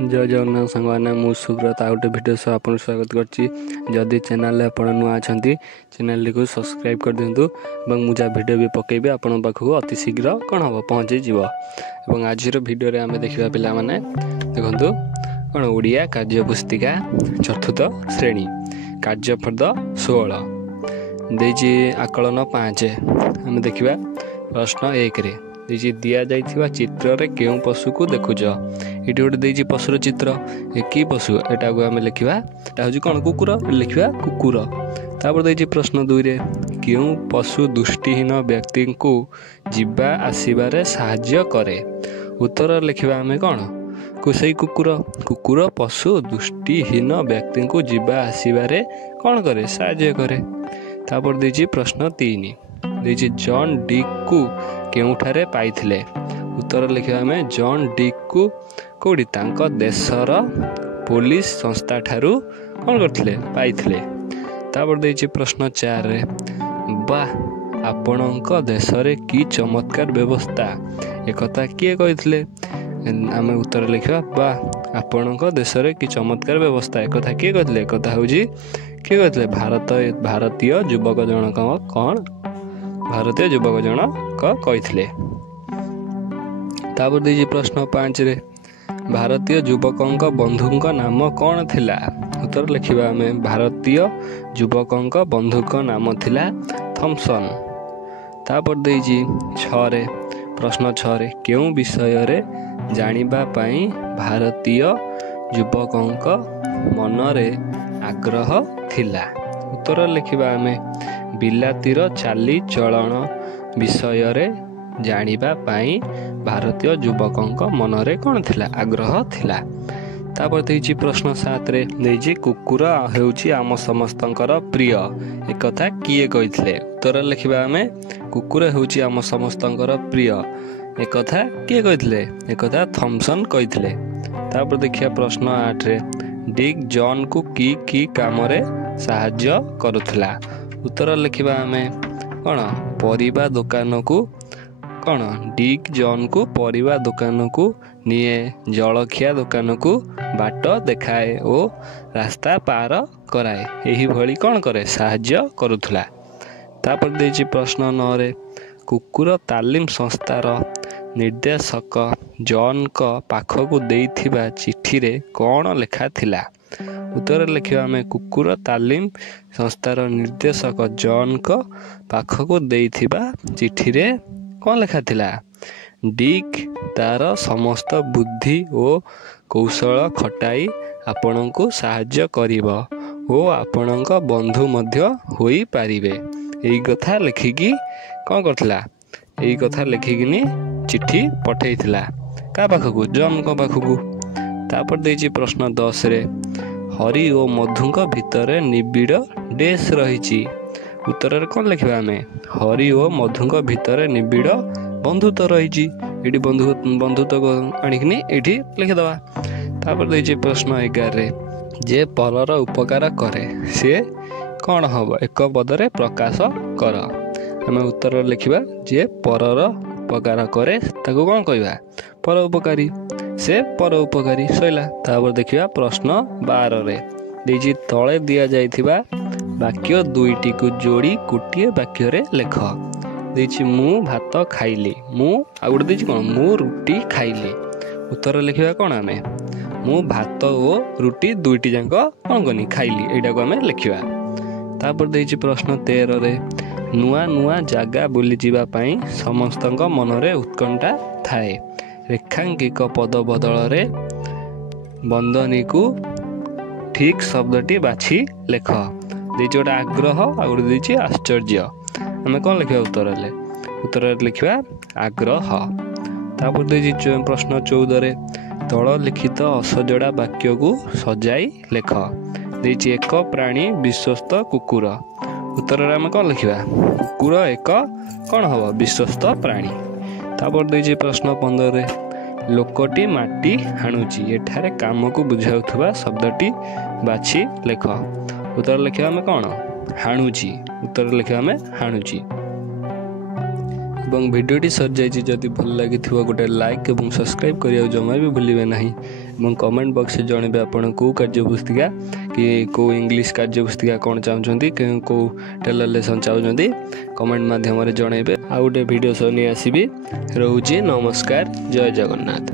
जय जगन्नाथ सांगवाने मु Subrat out video सह आपन स्वागत करछि। जदि चैनल आपण नुआ अछंती चैनल को सब्सक्राइब कर दिंतु एवं मु जा वीडियो भी पकेबे आपण पाखु अति शीघ्र कोन हो पहुंची जीवो। एवं आज रो वीडियो रे हमें देखिबा पिला माने देखंतु कोन ओडिया कार्य पुस्तिका चतुर्थ श्रेणी कार्यफर्द 16 देजी आकलन 5 हमें देखिबा प्रश्न 1 रे देजी दिया जाइथिबा चित्र रे केउ पशु को देखुज। एटी गोटे देजी पशुर चित्र कि पशु एटा को हमें लिखिबा एटा होजी कोन कुकुर लिखिबा कुकुर। तापर देजी प्रश्न 2 रे केउ पशु दृष्टिहीन व्यक्ति को जिबा आसीबारे सहाय्य करे। उत्तर लिखिबा हमें कोन कुसई कुकुर कुकुर पशु दृष्टिहीन व्यक्ति को जिबा आसीबारे कोन करे सहाय्य करे। तापर देजी प्रश्न 3 देजी जॉन डिक को केउठारे पाइथिले। उत्तर लिखिबा हमें जॉन डिक को कोडी तांको देशर पुलिस संस्था ठारू कोन करथिले पाइथिले। तापर देछि प्रश्न 4 रे बा आपणक देश रे की चमत्कार व्यवस्था एकता किए कहिथिले। आमे उत्तर लिखिबा बा आपणक देश रे की चमत्कार व्यवस्था एकता किए कहिथिले। एकता होजी किए कहिथिले भारतीय युवक जनक कोन भारतीय युवक जनक कहिथिले। तापर देछि प्रश्न 5 रे भारतीय युवकंक बंधुक नाम कौन थिला। उत्तर लिखिबा हमें भारतीय युवकंक बंधुक नाम थिला थॉमसन। तापर देजी 6 रे प्रश्न 6 रे केउ विषय रे जानिबा पई भारतीय युवकंक मन रे आग्रह थिला। उत्तर लिखिबा हमें बिलातीर चाली चलन विषय रे जानिबा पई भारतीय युवकंक मन रे कोन थिला आग्रह थिला। तापर देछि प्रश्न 7 रे देछि कुकुर हेउछि आम समस्तंकर प्रिय एकथा किए कहिथिले। उत्तर लिखिबा हमें कुकुर हेउछि आम समस्तंकर प्रिय एकथा किए कहिथिले एकथा थॉमसन कहिथिले। तापर देखिया प्रश्न 8 रे डिक जॉन को की काम रे सहाय्य करूथला। उत्तर लिखिबा हमें कोन परिबा दुकान को कौन डिक जॉन को परिबा दुकान को निए जलखिया दुकान को बाट देखाए ओ रास्ता पार कराए एही भली कौन करे सहाय्य करूथला। तापर देछि प्रश्न 9 रे कुकुर तालीम संस्थार निर्देशक जॉन का पाखकु देइथिबा चिट्ठी रे कौन लेखा थिला। उत्तर लिखिबा हमें कुकुर तालीम संस्थार निर्देशक जॉन का पाखकु देइथिबा चिट्ठी रे कौन लेखा थिला डिक तार समस्त बुद्धि और कौशल खटाई आपणको सहाय्य करिवो ओ आपणक बंधु मध्य होई पारिबे। एई कथा लिखिकी कौन करथिला एई कथा लिखिकिनी चिट्ठी पठेइथिला का पाखकु जॉन को पाखकु। तापर देछि प्रश्न 10 रे हरि ओ मधुक भितरे निबिड़ डेस रहिछि। उत्तर रे कौन लिखिबा हमें हरि ओ मधुक भितरे निबिड़ बंधुत्व रहिछि एठी बंधुत्व आनिकनी एठी लिखि दवा। तापर देछि प्रश्न 11 रे जे परर उपकार करे से कौन हबो एक पदरे प्रकाश कर। हमें उत्तर लिखिबा जे परर उपकार करे ताको कौन कहबा पर उपकारी से पर उपकारी सइला। तापर देखिबा प्रश्न 12 रे देछि तळे दिया जाइथिबा वाक्य दुईटी को जोड़ी गोटे वाक्य रे लेख। देछि मु भात खाइली मु आ गुटे देछि कोन मु रुटी खाइली। उत्तर लिखिबा कोन हमें मु भात और रुटी दुईटी जाक कोन कोनी खाइली एटा को हमें लिखिबा। तापर देछि प्रश्न 13 रे नुआ नुआ जागा बुली जिबा पई समस्तक मन रे उत्कंठा थाए रेखांकिक पद बदल रे बंदनी को ठीक शब्दटी बाछि लेख। देछि गोटे आग्रह आ गोटे देछि आश्चर्य हमें कौन लिखा उत्तर लिखा आग्रह। तापर देछि प्रश्न 14 रे तल लिखित असजड़ा वाक्य को सजाई लेख। देछि एक प्राणी विश्वस्त कुकुर। उत्तर रे हमें कौन लिखा कुकुर एक कौन हम विश्वस्त प्राणी। तापर देछि प्रश्न 15 रे लोकटी माटी हाणुची एठारे काम को बुझाउथुबा शब्दटी बाछि लेख। उत्तर लिखा हमें कौन हाणुची उत्तर लिखा हमें हाणुची। वीडियोटी सर जाइए जदि भल लगी गोटे लाइक और सब्सक्राइब करिया जमा भी भूलिबे नहीं। ଏବଂ କମେଣ୍ଟ ବକ୍ସରେ ଜଣାଇବେ ଆପଣ କେଉଁ କାର୍ଯ୍ୟପୁସ୍ତିକା କି କେଉଁ ଇଂଲିଶ କାର୍ଯ୍ୟପୁସ୍ତିକା କ'ଣ ଚାହୁଁଛନ୍ତି କେଉଁ ଟେଲର ଲେସନ୍ ଚାହୁଁଛନ୍ତି କମେଣ୍ଟ ମାଧ୍ୟମରେ ଜଣାଇବେ। ଆଉ ଗୋଟେ ଭିଡ଼ିଓ ସହ ନେଇ ଆସିବି। ରହୁଛି ନମସ୍କାର, ଜୟ ଜଗନ୍ନାଥ।